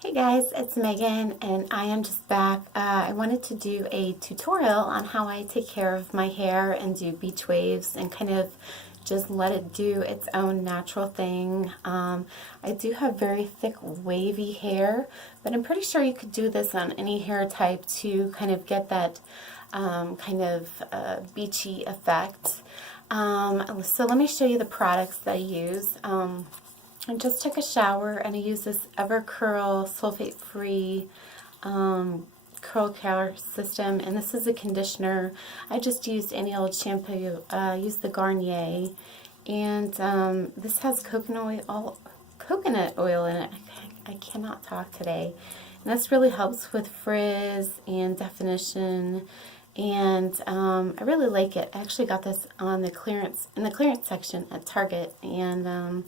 Hey guys, it's Megan and I am just back. I wanted to do a tutorial on how I take care of my hair and do beach waves and kind of just let it do its own natural thing. I do have very thick wavy hair, but I'm pretty sure you could do this on any hair type to kind of get that beachy effect. So let me show you the products that I use. I just took a shower and I use this Curl sulfate-free curl care system, and this is a conditioner. I just used any old shampoo. Used the Garnier, and this has coconut oil in it. I cannot talk today, and this really helps with frizz and definition. And I really like it. I actually got this on the clearance section at Target, and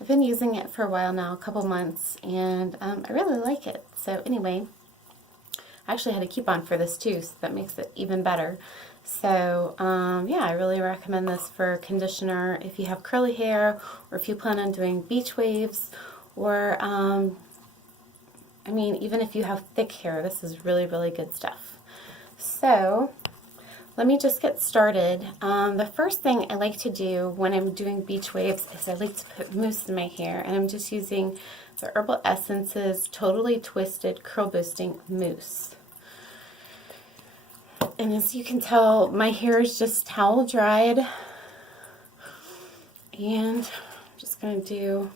I've been using it for a while now, a couple months, and I really like it. So anyway, I actually had a coupon for this too, so that makes it even better. So yeah, I really recommend this for conditioner if you have curly hair, or if you plan on doing beach waves, or I mean, even if you have thick hair, this is really, really good stuff. So let me just get started. The first thing I like to do when I'm doing beach waves is I like to put mousse in my hair, and I'm just using the Herbal Essences Totally Twisted Curl Boosting Mousse. And as you can tell, my hair is just towel dried, and I'm just going to do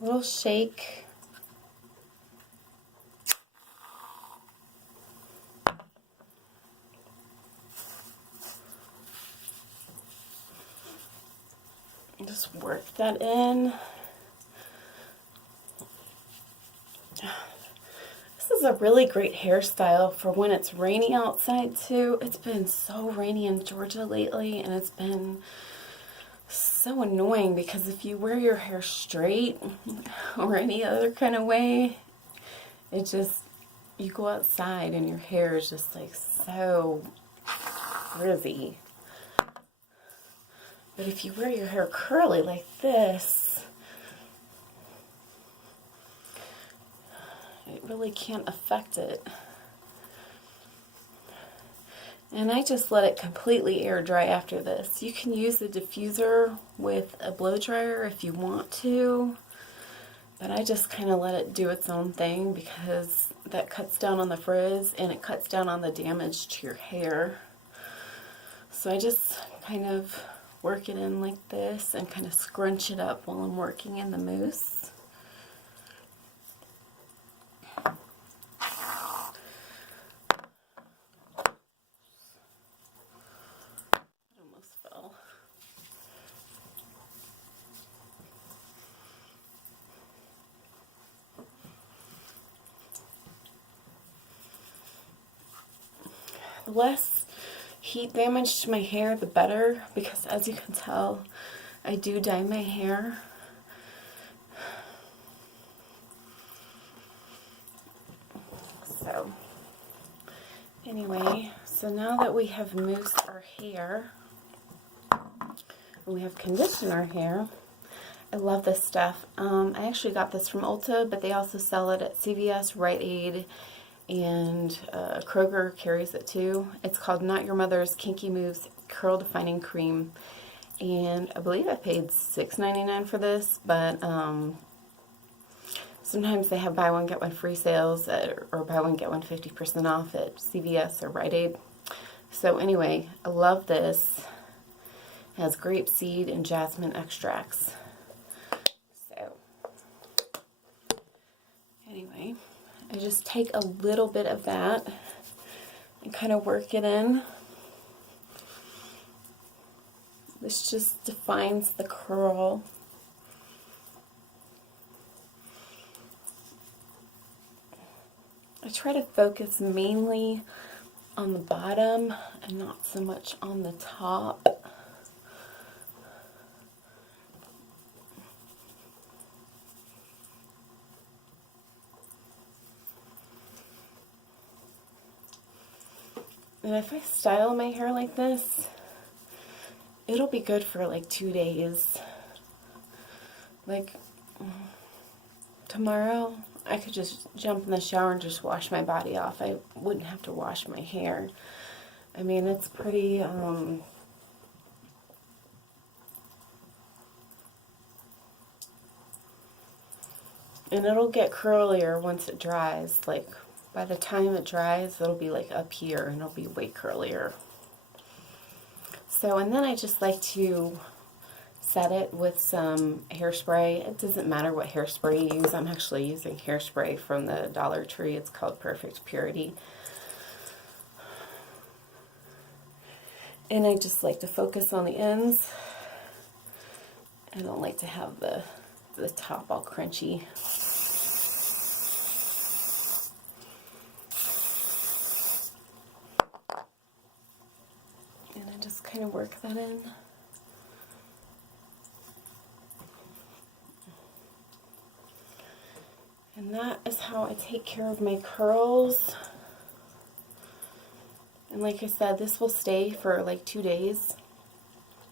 a little shake. Just work that in. This is a really great hairstyle for when it's rainy outside too. It's been so rainy in Georgia lately, and it's been so annoying because if you wear your hair straight or any other kind of way, it just, you go outside and your hair is just like so frizzy. But if you wear your hair curly like this, it really can't affect it. And I just let it completely air dry after this. You can use the diffuser with a blow dryer if you want to, but I just kind of let it do its own thing because that cuts down on the frizz and it cuts down on the damage to your hair. So I just kind of work it in like this and kind of scrunch it up while I'm working in the mousse. It almost fell. The less heat damage to my hair, the better, because as you can tell, I do dye my hair. So anyway, so now that we have moussed our hair, and we have conditioned our hair, I love this stuff. I actually got this from Ulta, but they also sell it at CVS, Rite Aid, and Kroger carries it too. It's called Not Your Mother's Kinky Moves Curl Defining Cream, and I believe I paid $6.99 for this, but sometimes they have buy one get one free sales or buy one get one 50% off at CVS or Rite Aid. So anyway, I love this. It has grapeseed and jasmine extracts. So anyway, I just take a little bit of that and kind of work it in. This just defines the curl. I try to focus mainly on the bottom and not so much on the top. And if I style my hair like this, it'll be good for like 2 days. Like tomorrow, I could just jump in the shower and just wash my body off. I wouldn't have to wash my hair. I mean, it's pretty, and it'll get curlier once it dries. Like, by the time it dries, it'll be like up here and it'll be way curlier. So, and then I just like to set it with some hairspray. It doesn't matter what hairspray you use. I'm actually using hairspray from the Dollar Tree. It's called Perfect Purity. And I just like to focus on the ends. I don't like to have the top all crunchy. And I just kind of work that in. And that is how I take care of my curls. And like I said, this will stay for like 2 days.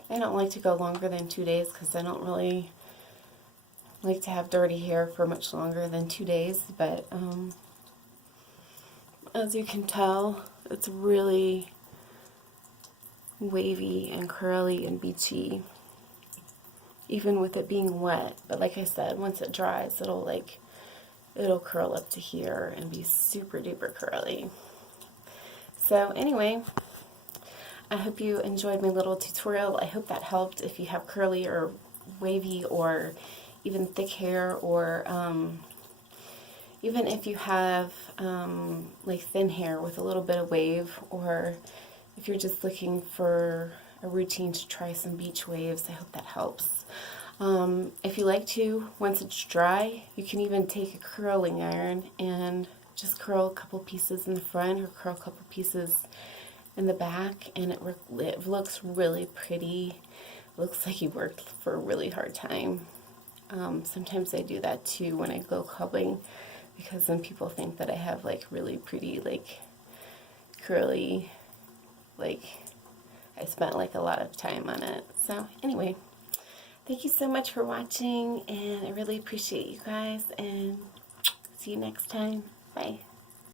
I don't like to go longer than 2 days because I don't really like to have dirty hair for much longer than 2 days. But as you can tell, it's really wavy and curly and beachy, even with it being wet. But like I said, once it dries, it'll curl up to here and be super duper curly. So anyway, I hope you enjoyed my little tutorial. I hope that helped if you have curly or wavy or even thick hair, or even if you have like thin hair with a little bit of wave, or if you're just looking for a routine to try some beach waves. I hope that helps. If you like to, once it's dry, you can even take a curling iron and just curl a couple pieces in the front or curl a couple pieces in the back, and it looks really pretty. It looks like you worked for a really hard time. Sometimes I do that too when I go clubbing, because then people think that I have like really pretty, like curly, like I spent like a lot of time on it. So anyway, thank you so much for watching, and I really appreciate you guys, and see you next time. Bye.